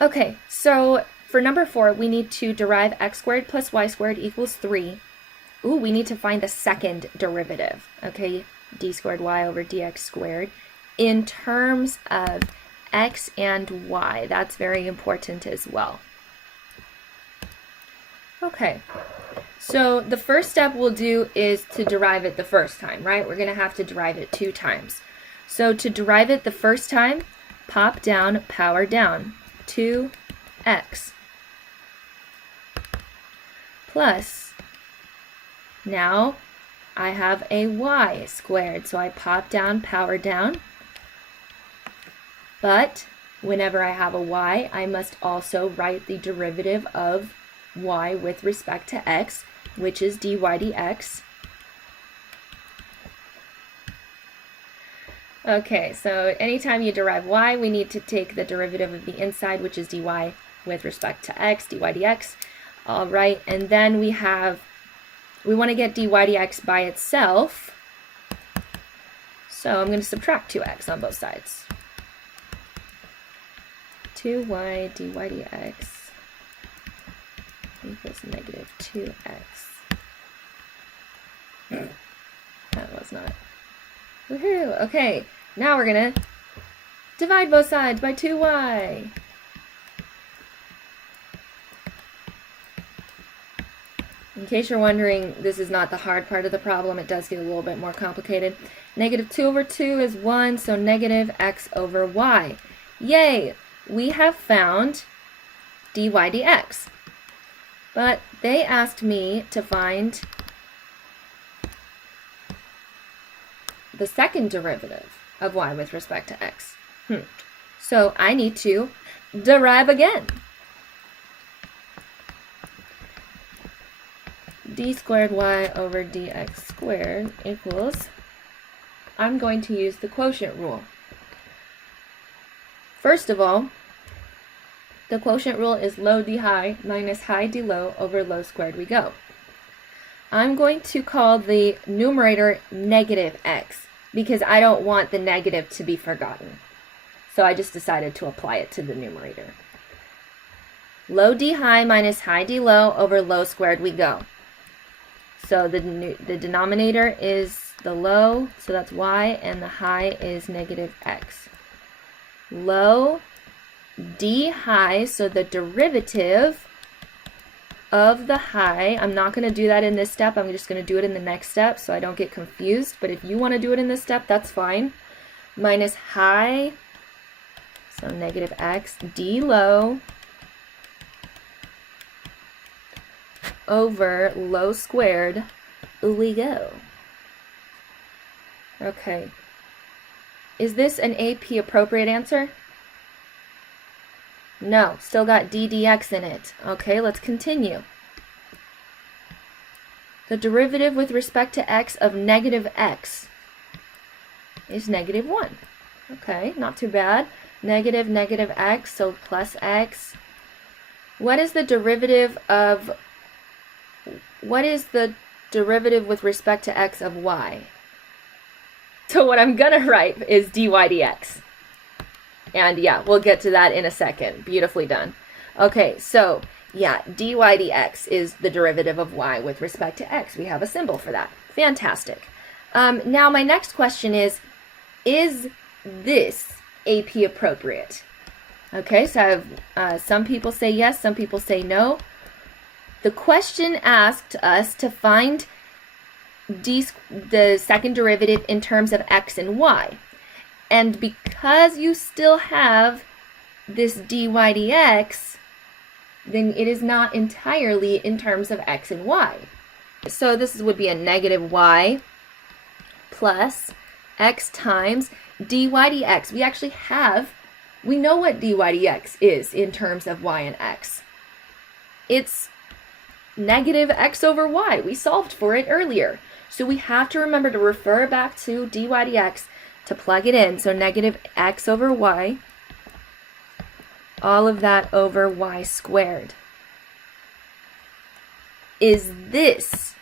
Okay, so for number 4, we need to derive x squared plus y squared equals 3. Ooh, we need to find the second derivative, okay, d squared y over dx squared, in terms of x and y. That's very important as well. Okay, so the first step we'll do is to derive it the first time, right? We're going to have to derive it 2 times. So to derive it the first time, pop down, power down, 2x plus, now I have a y squared, so I pop down, power down, but whenever I have a y, I must also write the derivative of y with respect to x, which is dy dx. Okay, so anytime you derive y, we need to take the derivative of the inside, which is dy with respect to x, dy dx. All right, and then we want to get dy dx by itself, so I'm going to subtract 2x on both sides. 2y dy dx equals negative 2x. That was not. Woohoo! Okay, now we're going to divide both sides by 2y. In case you're wondering, this is not the hard part of the problem. It does get a little bit more complicated. Negative 2 over 2 is 1, so negative x over y. Yay! We have found dy dx. But they asked me to find the second derivative of y with respect to x. So I need to derive again. D squared y over dx squared equals, I'm going to use the quotient rule. First of all, the quotient rule is low d high minus high d low over low squared we go. I'm going to call the numerator negative x because I don't want the negative to be forgotten. So I just decided to apply it to the numerator. Low d high minus high d low over low squared we go. So the denominator is the low, so that's y, and the high is negative x. Low d high, so the derivative of the high, I'm not going to do that in this step, I'm just going to do it in the next step so I don't get confused, but if you want to do it in this step, that's fine. Minus high, so negative x, d low over low squared we go. Okay. Is this an AP appropriate answer? No, still got d dx in it. Okay, let's continue. The derivative with respect to x of negative x is negative 1. Okay, not too bad. Negative x, so plus x. What is the derivative with respect to x of y? So what I'm going to write is dy dx. And yeah, we'll get to that in a second. Beautifully done. Okay, so yeah, dy dx is the derivative of y with respect to x. We have a symbol for that. Fantastic. Now my next question is this AP appropriate? Okay, so I have, some people say yes, some people say no. The question asked us to find the second derivative in terms of x and y. And because you still have this dy dx, then it is not entirely in terms of x and y. So this would be a negative y plus x times dy dx. We know what dy dx is in terms of y and x. It's negative x over y. We solved for it earlier. So we have to remember to refer back to dy dx to plug it in. So negative x over y, all of that over y squared. Is this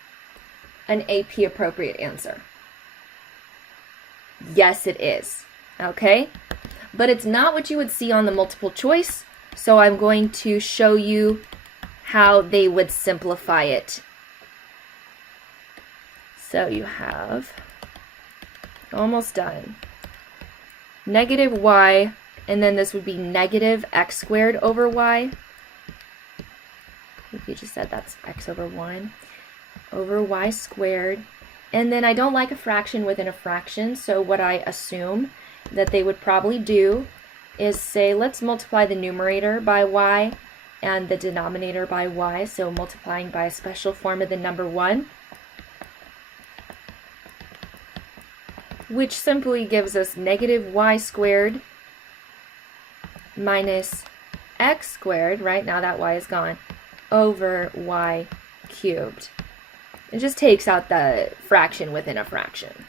an AP appropriate answer? Yes, it is. Okay? But it's not what you would see on the multiple choice. So I'm going to show you how they would simplify it. So you have, almost done, negative y, and then this would be negative x squared over y. If you just said that's x over 1 over y squared. And then I don't like a fraction within a fraction, so what I assume that they would probably do is say, let's multiply the numerator by y and the denominator by y, so multiplying by a special form of the number 1, which simply gives us negative y squared minus x squared, right, now that y is gone, over y cubed. It just takes out the fraction within a fraction.